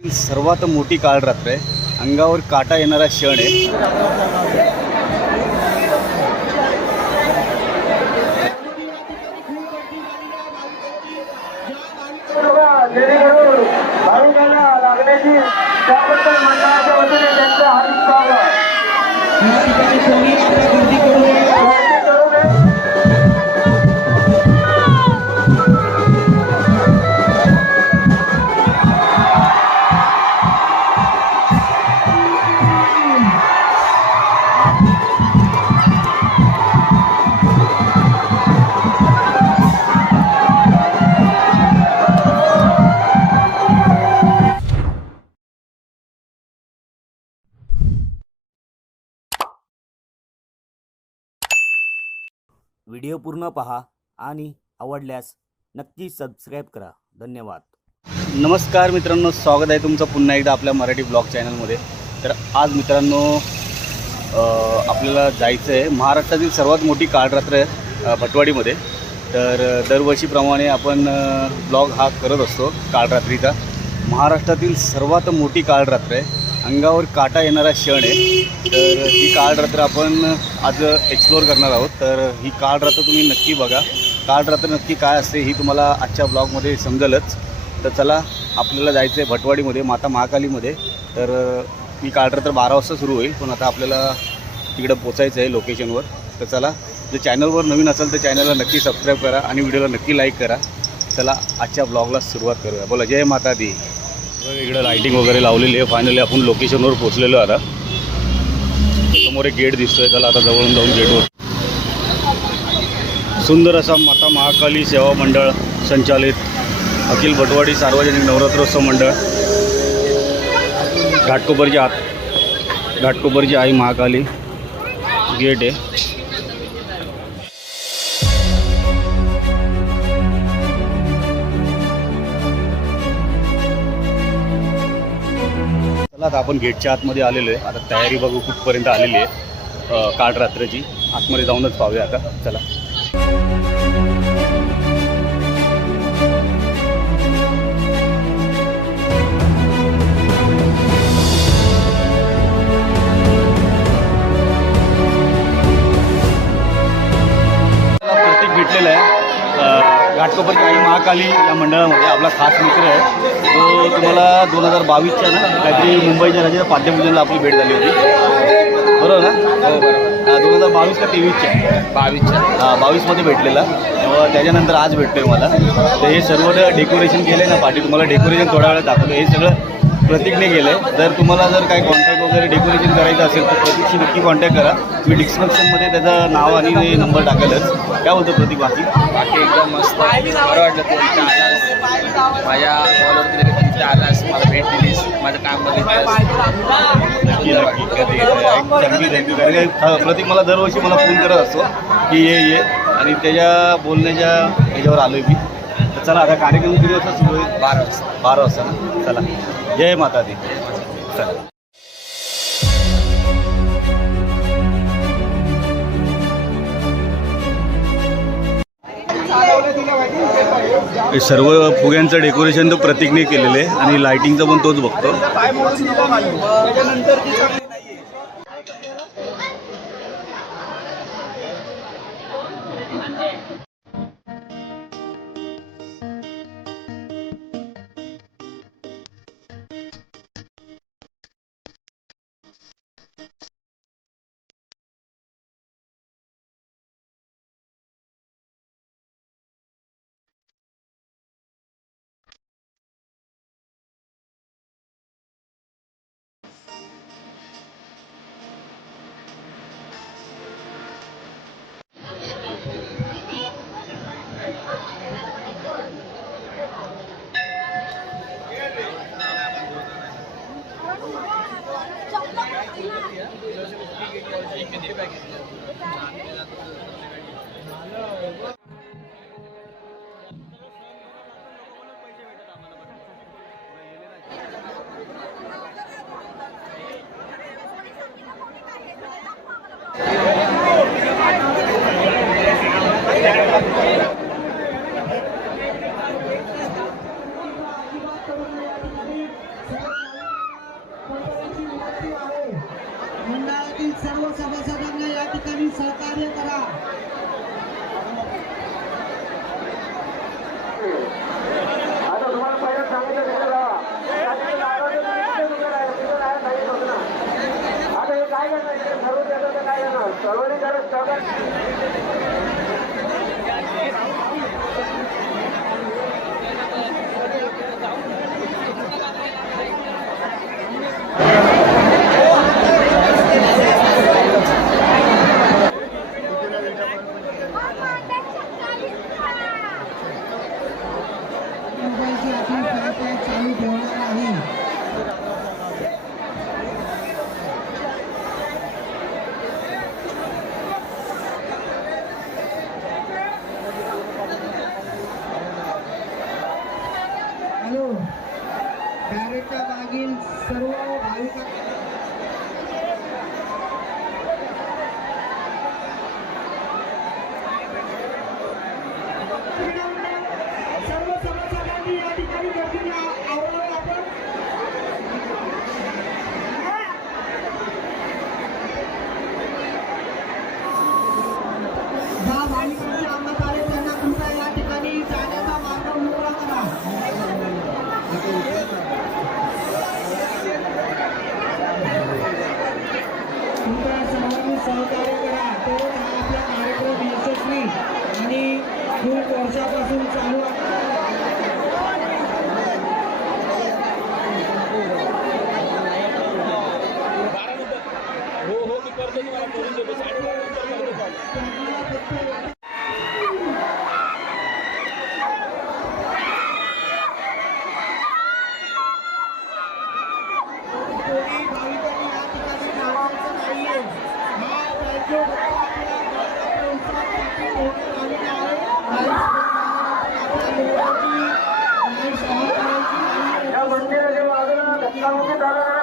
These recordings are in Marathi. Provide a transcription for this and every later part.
सर्वात मोठी काळ रात्र आहे, अंगावर काटा येणारा क्षण आहे। लागण्याची त्याबद्दल मंडळाच्या वतीने त्यांचं हार्दिक स्वागत। या ठिकाणी कोणी आता गर्दी करू नये। व्हिडिओ पूर्ण पहा आणि आवडल्यास नक्की सबस्क्राईब करा। धन्यवाद। नमस्कार मित्रांनो, स्वागत आहे तुमचं पुन्हा एकदा आपल्या मराठी ब्लॉग चॅनलमध्ये। तर आज मित्रांनो आपल्याला जायचं आहे महाराष्ट्रातील सर्वात मोठी काळरात्र भटवाडीमध्ये। तर दरवर्षीप्रमाणे आपण ब्लॉग हा करत असतो काळरात्रीचा। महाराष्ट्रातील सर्वात मोठी काळरात्र आहे, अंगावर काटा येणारा क्षण आहे। तर ही काळरात्र आपण आज एक्सप्लोअर करणार आहोत। तर ही काळरात्र तुम्ही नक्की बघा, काळरात्र नक्की काय असते ही तुम्हाला आजच्या ब्लॉगमध्ये समजेलच। तर चला, आपल्याला जायचं आहे भटवाडीमध्ये माता महाकालीमध्ये। तर ही काळरात्र 12 वाजता सुरू होईल, पण आता आपल्याला तिकडं पोचायचं आहे लोकेशनवर। तर चला, जर चॅनलवर नवीन असेल तर चॅनलला नक्की सबस्क्राईब करा आणि व्हिडिओला नक्की लाईक करा। चला, आजच्या ब्लॉगला सुरुवात करूया। बोला जय माता दी। इकडं लाईटिंग वगैरे लावलेली आहे। फायनली आपण लोकेशनवर पोचलेलो आता। समोर एक गेट दिसतोय, त्याला आता जवळून जाऊन गेटवर सुंदर असा माता महाकाली सेवा मंडळ संचालित अखिल भटवाडी सार्वजनिक नवरात्रोत्सव मंडळ घाटकोपरची आई महाकाली गेट आहे। आता आपण गेटच्या आतमध्ये आलेलो आहे। आता तयारी बघू कुठपर्यंत आलेली आहे काळरात्रीची। आतमध्ये जाऊनच पाहूया आता। चला, प्रतीक भेटलेला आहे घाटकोपरची आई महाकाली या मंडळामध्ये। आपला खास मित्र आहे तो। तुम्हाला 2022च्या ना काहीतरी मुंबईच्या राज्याच्या पाद्यपूजनला आपली भेट झाली होती, बरोबर ना? हो बरोबर। 2022 का 23च्या 22मध्ये भेटलेला, तेव्हा त्याच्यानंतर आज भेटतोय मला। तर हे सर्व डेकोरेशन केलं आहे ना पाठी, तुम्हाला डेकोरेशन थोड्या वेळात दाखवतो। हे सगळं प्रतीकने केलं आहे। जर तुम्हाला जर काही कॉन्टॅक्ट वगैरे डेकोरेशन करायचं असेल तर प्रतीकशी नक्की कॉन्टॅक्ट करा। मी डिस्क्रिप्शनमध्ये त्याचं नाव आणि नंबर टाकेलच। काय बोलतो प्रतीक? बाकी एकदम मस्त, बरं वाटलं तू इथं आलास, माझ्या कॉलवरती लगेच इथं आलास, मला भेट दिलीस, माझं काम बघितलंस। नक्की नक्की कधी थँक्यू। कारण काय प्रतीक मला दरवर्षी मला फोन करत असतो की ये आणि त्याच्या बोलण्याच्या ह्याच्यावर आलो आहे मी। तर चला, आता कार्यक्रम किती वाजता सुरू होईल? 12 वाजता ना। चला, जय माता दी। चला, हे सर्व फुग्यांचं डेकोरेशन तर प्रतीकने केलेलं आहे आणि लाइटिंगचं पण तोच बघतो। सहकार्य करा. आता तुम्हाला पहिलं सांगितलं तिथे राहा. आता हे काय करणार सर्व जगाचं काय करणार सर्वांनी जरा सहकार्य. मोबाईलची आपली फ्लॅश चालू ठेवणार आहे. हॅलो बॅरेटच्या मागील सर्व भाविकांना सर्व सभासदांनी या ठिकाणी गर्दीने आवरावे. आपण ज्या भाविकांचे अंगात आले त्यांना कृपया या ठिकाणी जाण्याचा मार्ग मोकळा करा. कृपया सर्वांनी सहकार्य करा तरच हा आपला कार्यक्रम यशस्वी आणि खूप वर्षापासून चालू आहे. कोणी भाविकांनी या ठिकाणी थांबायचं नाहीये. हा त्यांच्या आपल्या उत्सवासाठी होण्यात आलेला आहे. या मंदिराच्या बाजूला धक्काबुक्की झाला नाही.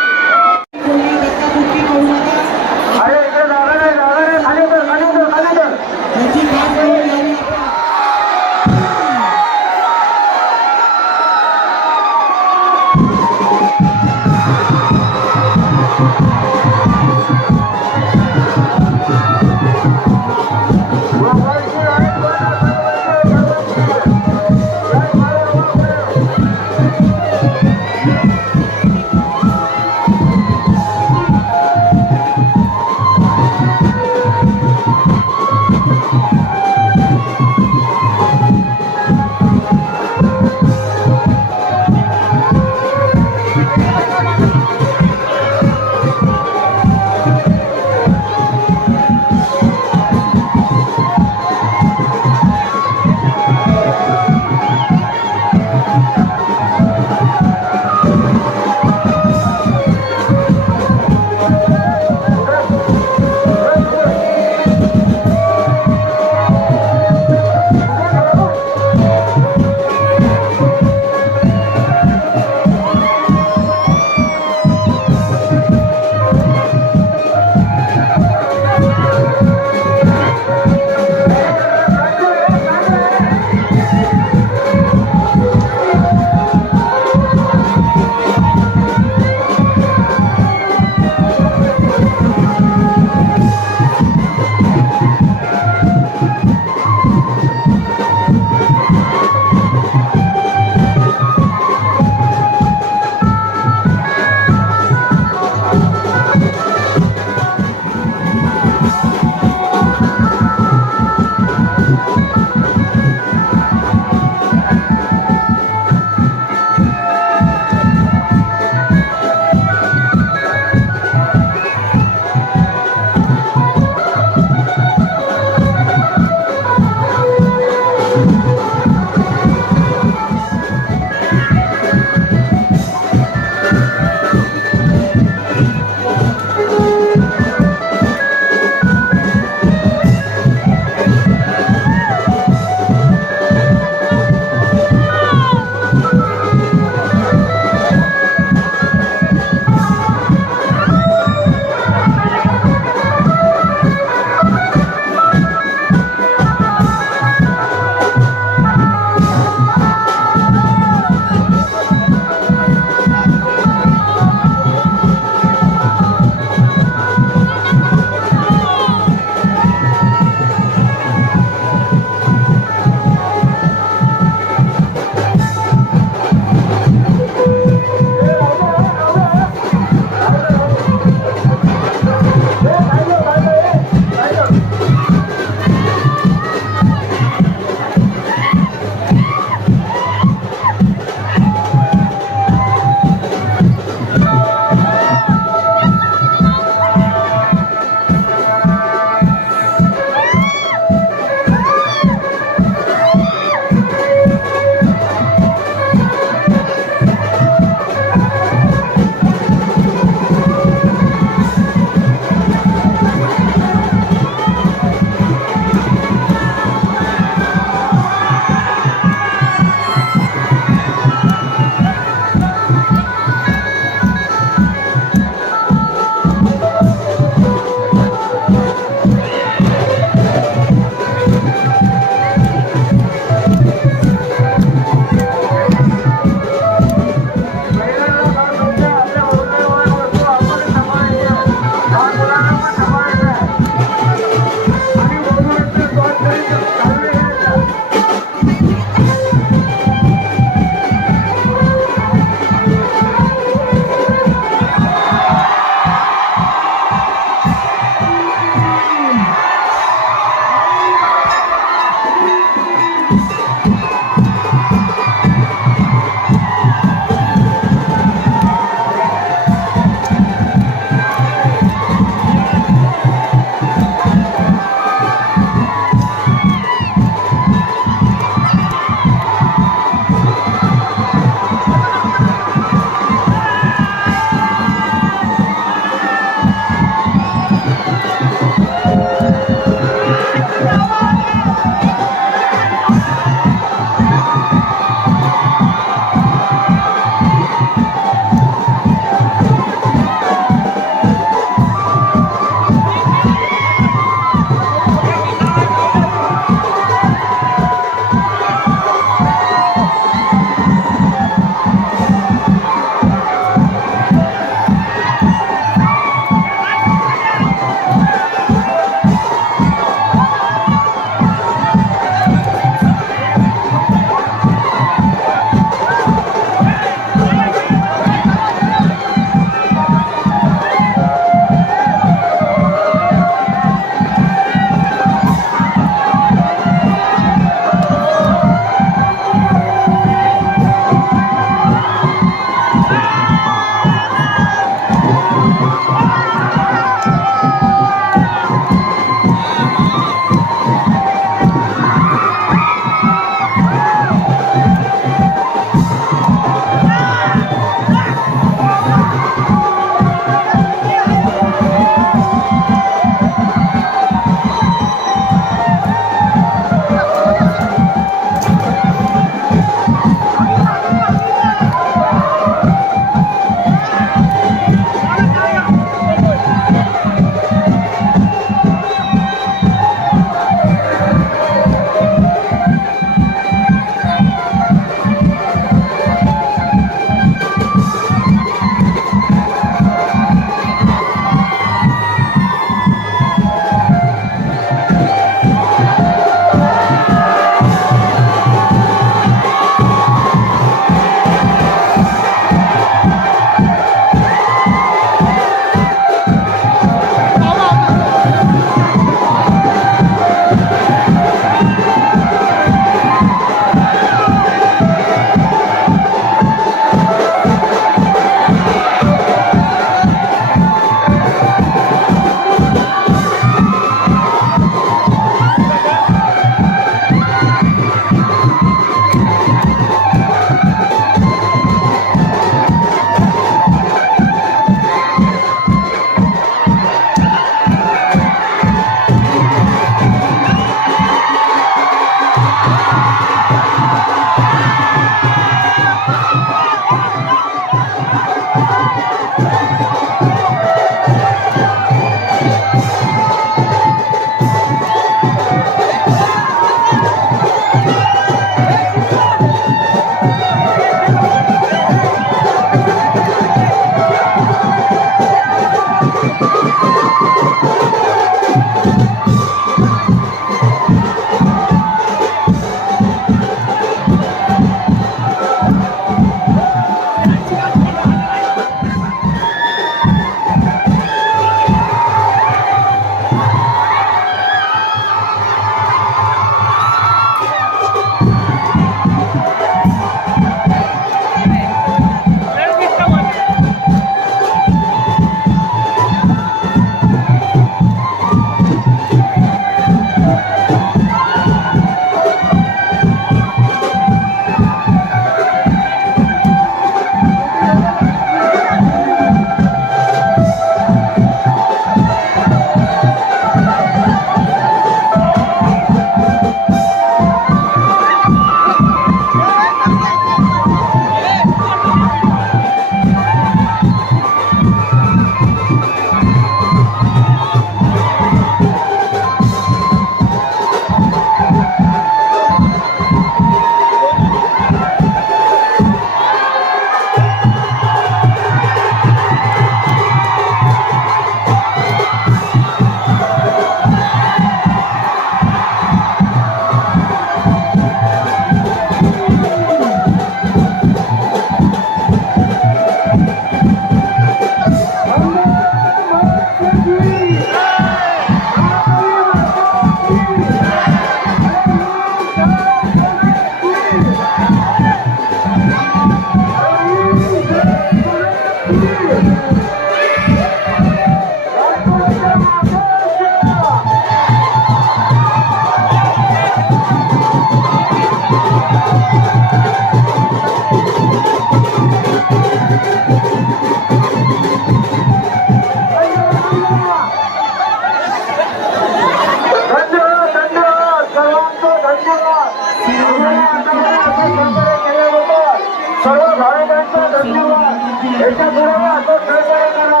सर्व भाविकांचा धन्यवाद. याच्या बरोबर असं सहकार्य करा.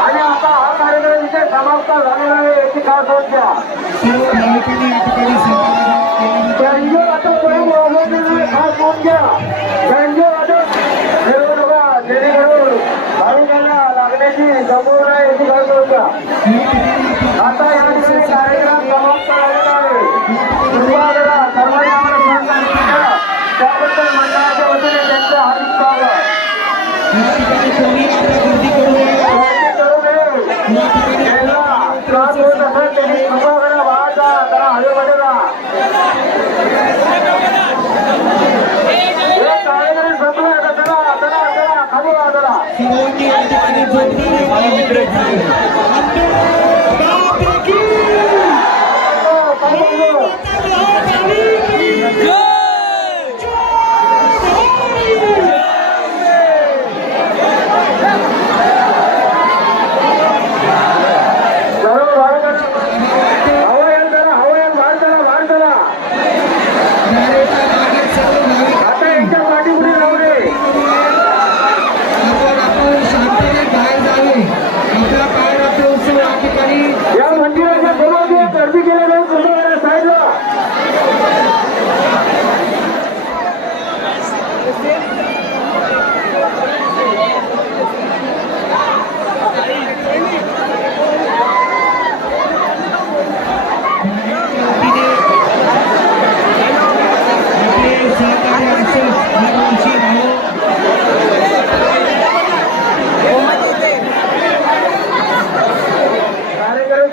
आणि आता हा कार्यक्रम इथे समाप्त झालेला आहे याची खास नोंद घ्या. सर्व भाविकांनी या ठिकाणी त्यांचे आता स्वयं वाजवलेलं खास नोंद घ्या. त्यांचे वाजव ठेवू नका जेणेकरून भाविकांना लागण्याची संभावना आहे याची खास नोंद घ्या. आता या ठिकाणी कार्यक्रम समाप्त झालेला आहे. कृपा करा सर्वांनी आम्हाला सहकार्य करा. त्याबद्दल मंडळाच्या वतीने त्यांचं हार्दिक स्वागत. गर्दी करू नये. याला त्रास होत असेल त्यांनी कृपा करा बाहेर जा. जरा हवेमध्ये जा. हे कार्यक्रम संपला का? चला चला चला खाली वा जरा. सर्वांनी या ठिकाणी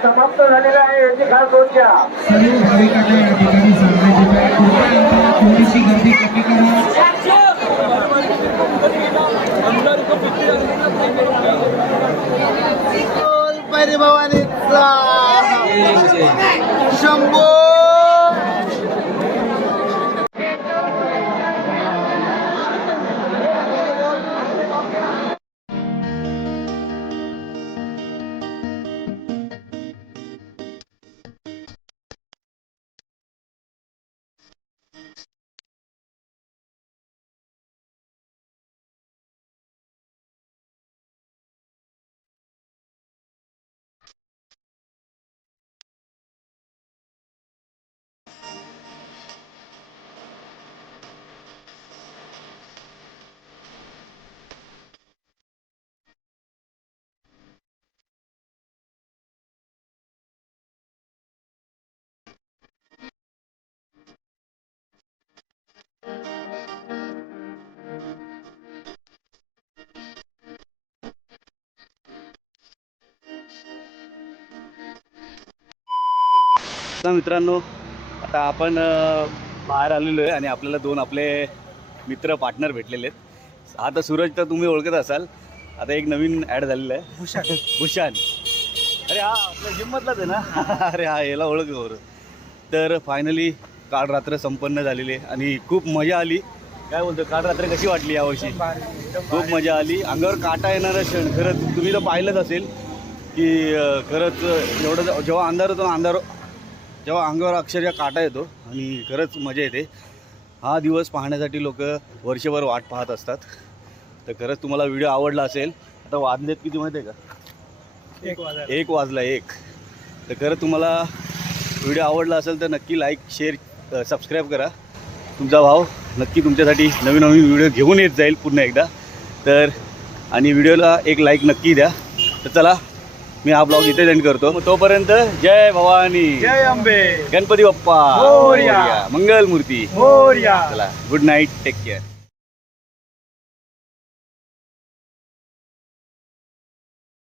समाप्त झालेला आहे याची खास नोंद घ्या. सर्व भाविकांना या ठिकाणी सांगायचे आहे कृपया थोडीशी गर्दी कमी करा. भवानीचा शंभो. मित्रांनो, आता आपण बाहेर आलेलो आहे आणि आपल्याला दोन आपले मित्र पार्टनर भेटलेले आहेत. आता सूरज तर तुम्ही ओळखत असाल. आता एक नवीन ॲड झालेला आहे भूषण. अरे हा आपल्या जिममधलाच आहे ना. अरे हा याला ओळख बरोबर. तर फायनली काल रात्र संपन्न झालेली आहे आणि खूप मजा आली. काय बोलतो, काल रात्र कशी वाटली यावर्षी? खूप मजा आली. अंगावर काटा येणारा क्षण. खरंच तुम्ही तर पाहिलंच असेल की खरंच एवढं जेव्हा अंधार होतो जेव्हा अंगावर अक्षरशः काटा येतो आणि खरंच मजा येते. हा दिवस पाहण्यासाठी लोक वर्षभर वाट पाहत असतात. तर खरंच तुम्हाला व्हिडिओ आवडला असेल. आता वाजलेत किती माहिती आहे का? 1 वाजला. तर खरं तुम्हाला व्हिडिओ आवडला असेल तर नक्की लाईक शेअर सबस्क्राईब करा. तुमचा भाव नक्की तुमच्यासाठी नवीन नवीन व्हिडिओ घेऊन येत जाईल पुन्हा एकदा. तर आणि व्हिडिओला एक लाईक नक्की द्या. तर चला, मी हा ब्लॉग इथे एंड करतो. तोपर्यंत जय भवानी, जय अंबे, गणपती बाप्पा मोरया, मंगल मूर्ती. मोरया. चला, गुड नाईट, टेक केअर.